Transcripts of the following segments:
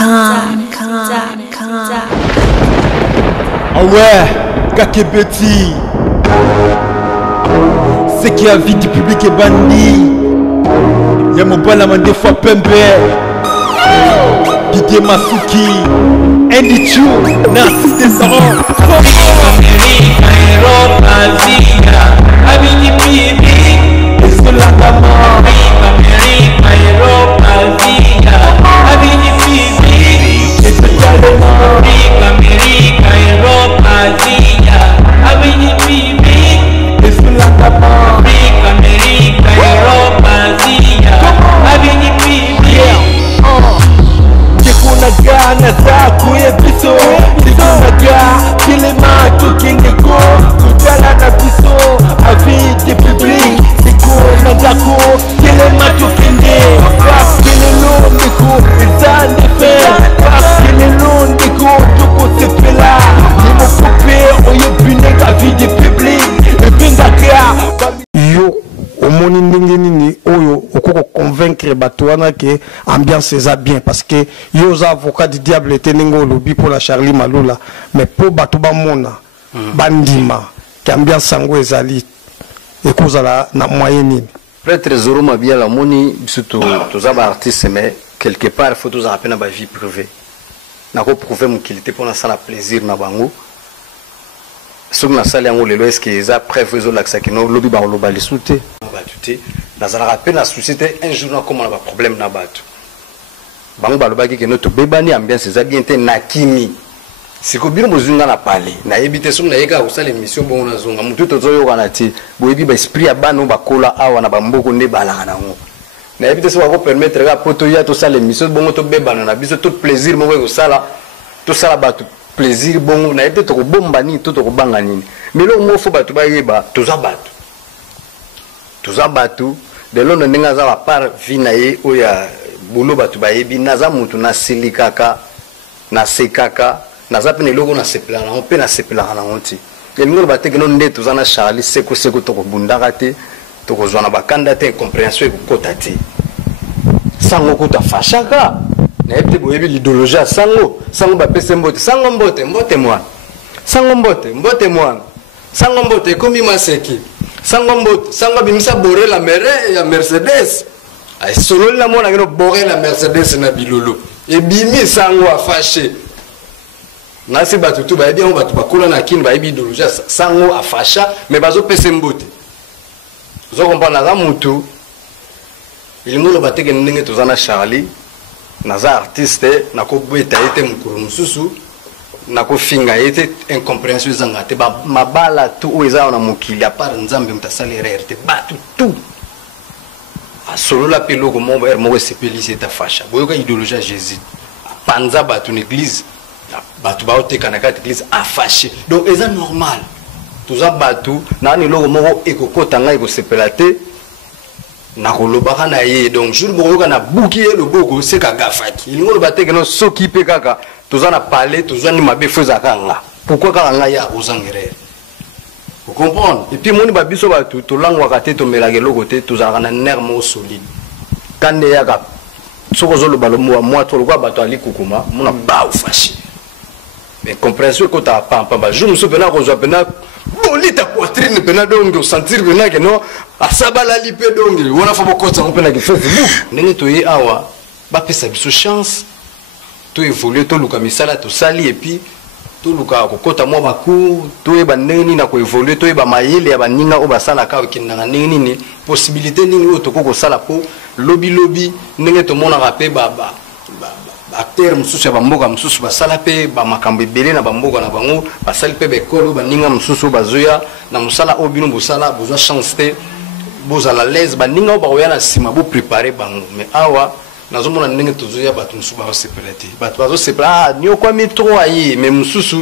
Ah ouais, Kakebeti. C'est qui a vie du public est banni. Y'a mon bon amant des fois Pembe. Didier Masuki. Andy Chou, Narcisse Desarons. América, Europe, Asie, Abidi Bibi, est-ce que la gamme? América, Europe, Asie, Abidi Bibi, est-ce que la gamme? América, Europe, Asie, Abidi Bibi, est-ce que la gamme? América, Europe, Asie, Abidi Bibi. Naga nazaku ya biso naga kilema tukingeko kutala na biso avis de public siko nagako kilema tukinde parce que le long ndeko ezande faire parce que le long ndeko toko sepela ni mokope oyo bineka avis de public ebengaka yo omoni ndenge nini oyo okoko convaincre bato wana ke ambiance eza bien parce que yo oza avocat du diable ete ndenge olobi pour la Charlie Malula mais po bato bamona bandima ke ambiance yango ezali ekozala na moyen nini prêtre Zoro Mabiala moni biso toza ba artiste mais quelque part faut toza rapena ba vie privée nako prouver mokilité pour na sala plaisir na bango soki na sala yango lelo est-ce que eza preuve ezolakisa kino lobi baloba lisusu te bato te nazalaka mpe na société un jour nakomona baproblème na bato bango balobaki keno tobebani ambiance eza bien te nakimi siko bino bozwinga na pale nayebi te soki nayekaka kosala émission bongo nazonga motu tozoyokana te boyebi baesprit ya bana oyo bakola awa na bamboko nde balaka nango nayebi te soki bakopermettre kaka po toya tosala émission bongo tobebana na biso to plaisir moko ekosala tosala bato plaisir bongo na yete toko bomba nini to toko banga nini mais lo mo fo batu ba yeba toza batu de lo ndinga za par vina ye oya bulo batu ba yebi naza mutu na silikaka na sekaka naza pene logo na sepela na pe na sepela na nti ngolo bateke no nde toza na Charlie seko toko bundaka te toko zwana bakanda te compréhension ekota te sango kota fashaka na yebite boyebi l'idéologie sango bapese mbote sango mbote mwana sango mbote mwana sango mbote ekomi maseki sango bimisa bore la mere ya Mercedes ay solo la mona ngeno bore la Mercedes na bilolo ebimi sango afashe nasi batu tu bayebi on batu bakola na kini bayebi idéologie sango afasha mais bazo pese mbote zo comprendre na mutu ilingolo bateke ndenge tozana Charlie naza artiste nako beta ete mukuru mususu nako finga ete incompréhension zanga te ba mabala tu oeza na mukili a part nzambe mtasali rerte batu tu asolo la peloko mo ber mo sepeli c'est ta fasha boyoka idéologie à Jésus panza batu l'église batu ba oteka na kati église a fâché donc eza normal toza batu na ni loko moko ekokota ngai ko sepela te nakolobaka na ye donc jour bokoyoka na buki ye loboko seka gafaki ilingo loba teke no soki pe kaka toza na palais toza ni mabe feza kanga pourquoi kaka nga ya ozangere vous comprenez et puis moni babiso batu to langwaka te to melage loko te toza na nerf mo solide kande yaka soko zoloba lo moi to lokwa bato ali kukuma mona ba ufashi mais compréhension ko ta pampa ba jour muso pena ko zo pena bolita poitrine pena dongo sentir pena que no asabala lipe dongo wona fa bokota on pena que Facebook ndenge to yi awa ba pesa biso chance to évoluer to luka misala to sali et puis to luka ko kota mo baku to e ba ndenge na ko évoluer to e ba mayele ya baninga o basala ka kinanga ndenge ni possibilité nini o to ko sala po lobby ndenge to mona rapé baba acteur mususu ya bamboka mususu basala pe ba makambo ebele na bamboka na bango basali pe bekolo baninga mususu bazoya na musala obino bosala bozwa chance te bozala l'aise baninga o baoya na sima bo préparer bango mais awa nazomona ndenge tozoya bato mususu bazosepela te bato bazosepela ni okwami trop aye mais mususu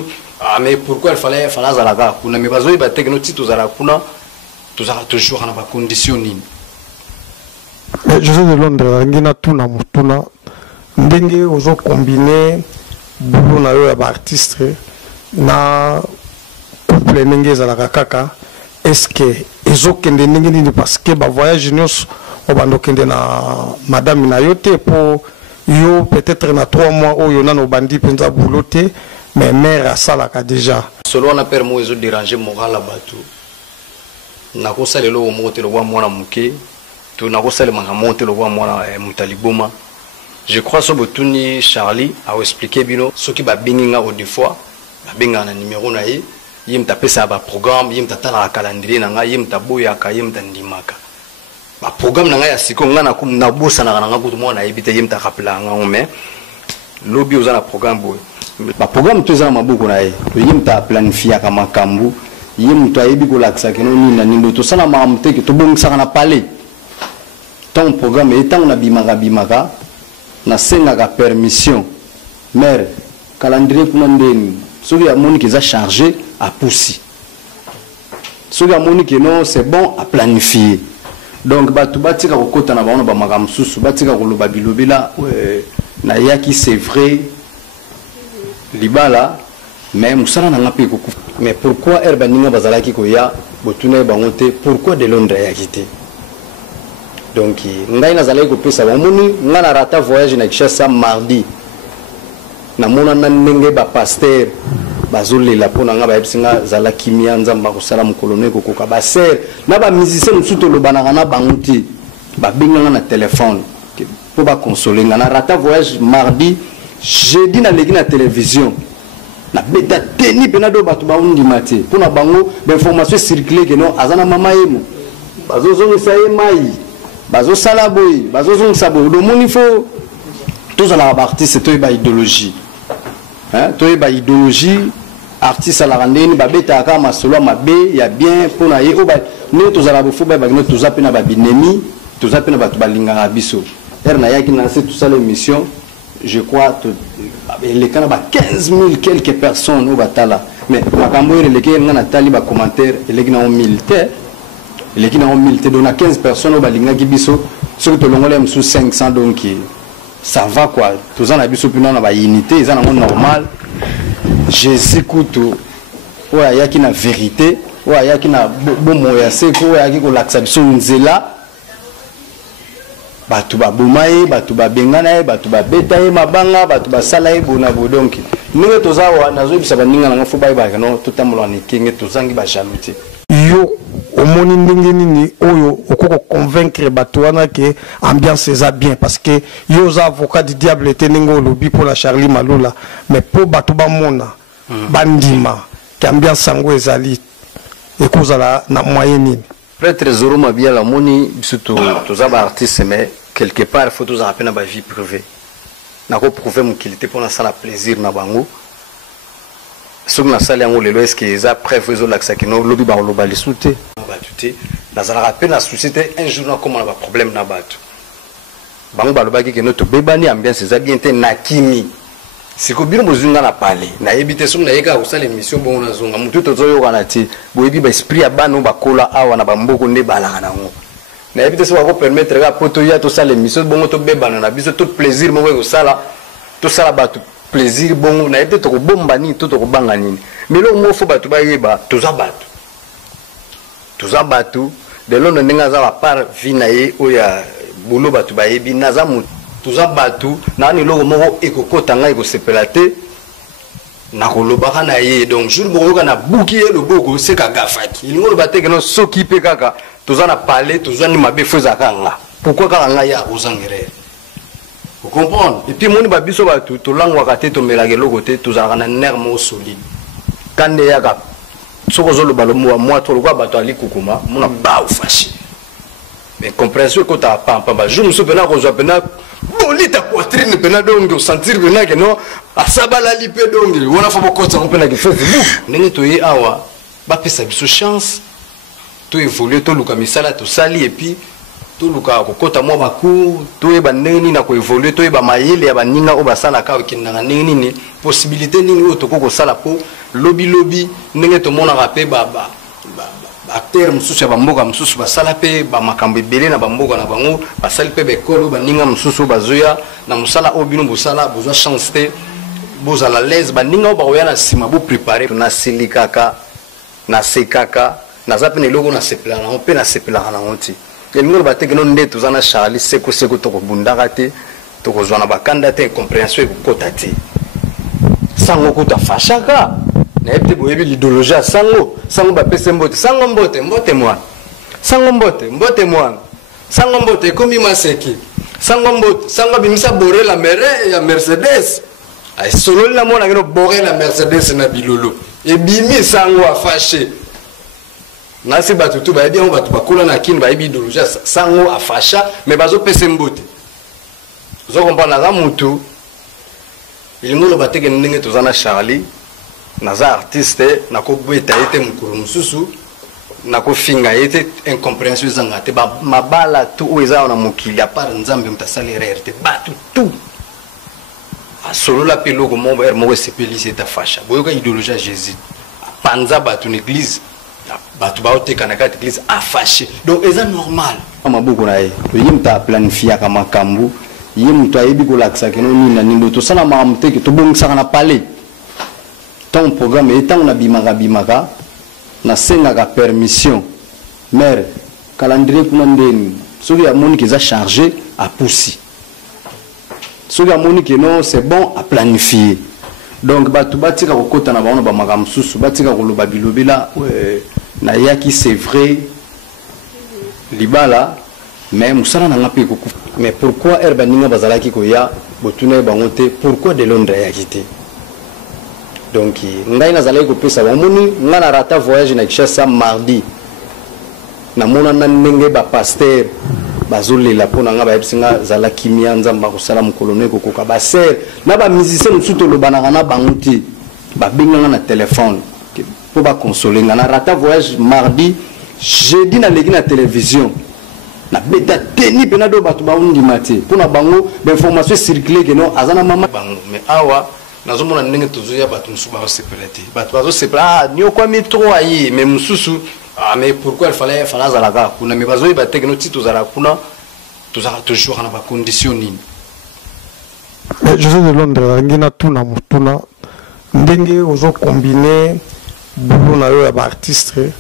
mais pourquoi il fallait azalaka kuna mais bazoyeba te keno ti tozala kuna tozala toujours na bacondition nini José de Londres ngina tuna mutuna ndenge ozo combiner boulot na yo ya ba artiste na couple ndenge ezalaka kaka est-ce que ezokende ndenge nini parce que ba voyage nyonso obando kende na madame na yo te po yo peut-être na 3 mois oyo na no bandi penza bouloté mais mère a salaka déjà solo na père mo ezo déranger moral la bato na ko salelo o moto lo wa mwana muke to na ko sale manga moto lo wa mwana mutaliboma. Je crois que Botuni Charlie a expliqué bino ce qui va binga au deux fois ba binga na numéro na ye yim taper ça ba programme yim tatala la calendrier na nga yim taboya ka yim tandimaka ba programme na nga ya siko nga na kum na bosa na nga kutu mona yibite yim ta rappeler nga mais lobby ozana programme boy ba programme to za mabuko na ye to yim ta planifier ka makambu yim to ayibi ko laksa keno ni na nindo to sana ma mteke to bongisa na parler ton programme étant na bimaka na senga ka permission mère calendrier kuna ndeni soki ya moni kiza chargé à poussi soki ya moni que non c'est bon à planifier donc batu batika kokota na baona ba makamsusu batika koloba bilobela na yaki c'est vrai libala mais musala na ngapi ko mais pourquoi herba ninga bazalaki ko ya botuna bangote pourquoi de Londres ya quitté. Donc, ngai nazalaki kopesa bamoni nga na rata voyage na Kinshasa mardi. Na mona na ndenge ba pasteur bazolela pona nga bayebisi nga zala kimia nzamba kosala mukolone kokoka ba ser na ba musicien musuto lobanaka na banguti ba benga na téléphone pour ba consoler nga na rata voyage mardi jeudi na legi na télévision na beta teni pena do batu ba undima te pona bango ba information circuler que non azana mama yemo bazozongisa ye mai bazo salaboy bazo zongsaboy do moni fo tous à la artiste to ba idéologie hein to ba idéologie artiste à la randeni ba beta ka masolo mabe ya bien pona ye o ba ne to za la fo ba no to za pena ba binemi to za pena ba to balinga biso na yaki na c'est tout ça l'émission je crois les kana ba 15 000 quelques personnes au batala mais makambo ile leke ngana tali ba commentaire ele kina on militaire les qui n'ont 1000 donc 15 personnes au balinga gibiso surtout l'ongolais sous 500 donc ça va quoi tous en abiso puis na ba unité ils en ont normal Jésus kuto ouais ya qui na vérité ouais ya qui na bon moya c'est quoi ya qui ko l'accession nzela batu ba bomaye batu ba bengana batu ba betaye mabanga batu ba salaye bona bodonki ninga tozawa nazo bisa baninga na ngafu ba no totamolo ni kinge tozangi ba jalousie yo omoni ndenge nini oyo okoko convaincre bato wana ke ambiance eza bien parce que yo za avocat du diable te ndenge olobi pour la Charlie Malula mais po bato bamona bandima ke ambiance yango ezali ekozala na moyen nini prêtre Zoro Mabia la moni biso toza ba artiste mais quelque part il faut tous appeler ba vie privée na ko prouver mon qu'il était pour na sala plaisir na bango soki na sali yango lelo eske eza preuve ezolakisa kino lobi baloba lisusu te bato te nazalaka mpe na souci te un jour nakoma na baproblème na bato bango balobaki keno tobebani ambiance eza bien te na kimi siko bino bozwinga na pale nayebi te soki nayekaka kosala émission bongo nazonga motu tozoyokana te boyebi baesprit ya bana oyo bakola awa na bamboko nde balaka nango nayebi te soki bakopermettre kaka po toya tosala émission bongo tobebana na biso to plaisir moko ekosala tosala bato plaisir bon na été to bomba ni to banga nini mais lo mo fo batu ba yeba toza batu de lo ndinga za la part vinaye o ya bulo batu ba yebi naza mu toza batu na ni lo moko ekokota ngai ko sepelate na kolobaka na ye donc jour moko na buki le boko se ka gafaki lingo lo bateke no soki pe kaka toza na parler toza ni mabe foza kanga pourquoi kaka ngai ya ozangere. Vous comprenez? Et puis, mon babiso ba tout langue wakate to melage lo côté to za na nerf mo solide. Kande ya ka sokozo lo balo moi to lo kwa bato ali kukuma mona ba ufashi. Mais compréhension ko ta pampa ba jour muso pena ko zo pena bolita poitrine pena donc sentir pena que non asaba la lipe donc wona fa bokota ko pena que fait vous ndenge to yi awa ba pesa biso chance to évoluer to luka misala to sali et puis tout le cas kokota mo baku to e bandeni na ko évoluer to e ba mayele ya baninga o basala ka okindanga nini possibilité nini o to ko sala po lobby ndenge to mona rapé ba acteur mususu ya bamboka mususu basala pe ba makambo ebele na bamboka na bango basali pe bekolo baninga mususu bazoya na musala o bino busala bozwa chance te bozala l'aise baninga o baoya na sima bo préparer na silikaka na sekaka na zapene logo na sepela na pe na sepela na onti. Et nous, nous avons dit que Charlie, c'est que nous avons tokozwa na bakanda te incompréhension ekokota te sango kuta fashaka na yebite boyebi l'idéologie ya sango bapese mbote sango mbote mwana sango mbote mwana sango mbote ekomi maseki sango bimisa bore la mere ya Mercedes ay sololi na mona ngeno bore la Mercedes na bilolo ebimi sango afashe nasi batutu bayebi yango batu bakola na kini bayebi idéologie sango afasha mais bazopesa mbote zo comprendre na mutu ilingo bateke ndenge tozana Charlie naza artiste nakobeta ete mukuru mususu nakofinga ete incompréhension zanga te mabala tu oeza na mokili apart nzambe mutasali rerte batu tu asolola peloko moko sepeli c'est ta fasha boyoka idéologie ya Jésus panza batu l'église batu baoteka na kati église afashe donc eza normal mabuku na ye yimta planifier kama kambu yimta yebi ko laksa keno nina nindo to sala mamteke to bongisa na palais ton programme etant na bimaka na senga permission mère calendrier kuna ndeni soki ya moni ki za chargé à poussi soki ya moni ki non c'est bon à planifier donc batu batika kokota na baona ba makamsusu batika koloba bilobela na yaki c'est vrai libala mais musala na ngapi ko mais pourquoi herbaninga bazalaki ko ya botuna bangote pourquoi de Londres ya quitté donc ngai nazalaki ko pesa bamoni nga na rata voyage na Kinshasa mardi na mona na ndenge ba pasteur bazolela pona nga bayebsinga zala kimia nzamba ko sala mukolone ko koka ba ser na ba musicien musuto lobanaka na banguti ba benganga na téléphone pour ba consoler nga na rata voyage mardi jeudi na legi na télévision na beta teni pena do batu ba undima te pona bango ba information circuler que non azana mama bango mais awa nazomona ndenge tozoya batu mususu ba sepelete batu bazo sepela ni okwa metro ayi mais mususu mais pourquoi il fallait zalaka kuna mais bazo ba technologie tozala kuna tozala toujours na ba condition nini je suis de Londres ngina tuna mutuna ndenge ozo combiner boulot na yo ya ba artiste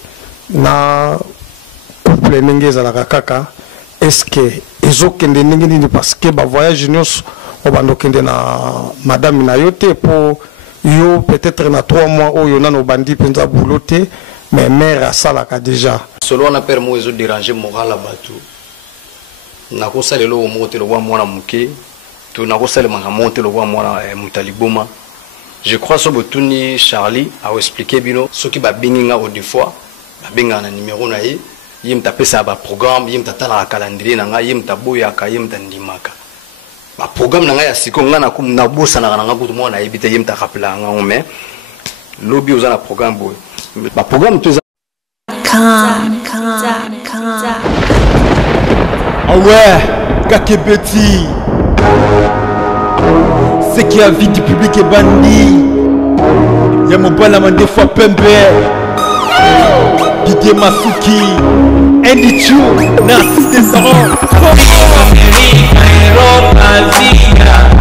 na couple ndenge zalaka kaka est-ce que ezokende ndenge nini parce que ba voyage nyos obandokende na madame na yo te po yo peut-être na 3 mois oyo nano bandi penza boulot te mais mère asalaka déjà solo na père mo ezo déranger moral la batu na ko salelo o moto lo wa mwana muke to na ko sale manga monte lo wa mwana mutaliboma je crois so botuni Charlie a expliqué bino soki ba binginga au des fois ba binga na numéro na ye yimta pesa ba programme yimta tala calendrier na nga yimta boya ka yimta ndimaka ba programme na nga ya siko nga na bosa na nga kutu mwana yebite yimta rappeler nga mais lobby ozana programme boy ba programme tu ah ouais Kakebeti c'est qui a vie du public est bandit y'a mon bal à des fois pembe Didier Masuki Andy Chou Narcisse Desarons America, Europe, Asia